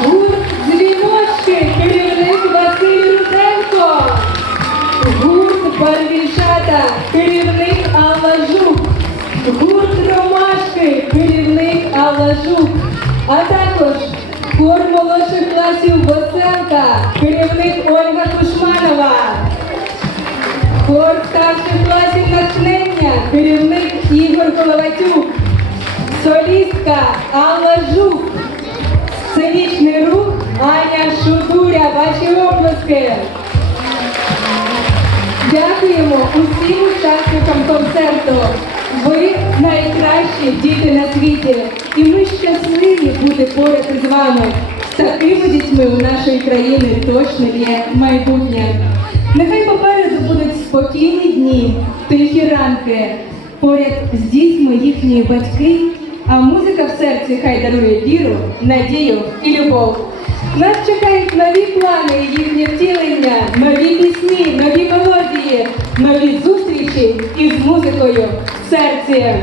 Гурт дзвіночки, керівник Василь Руденко. Гурт барвінчата, керівник Алла Жук. Гурт ромашки, керівник Алла Жук. А також хор молодших класів Боценка, керівник Ольга Кушманова. Хор старших класів натхнення, керівник Ігор Головатюк. Солістка Алла Жук. Сценічна Іван дуря, ваші обласки. Дякуємо усім учасникам концерту. Ви найкращі діти на світі. І ми щасливі бути поряд із вами. Такими дітьми у нашої країни точно є майбутнє. Нехай попереду будуть спокійні дні, тихі ранки. Поряд з дітьми їхні батьки. А музика в серці хай дарує віру, надію і любов. Нас чекають нові плани їхнє втілення, нові пісні, нові мелодії, нові зустрічі із музикою в серці.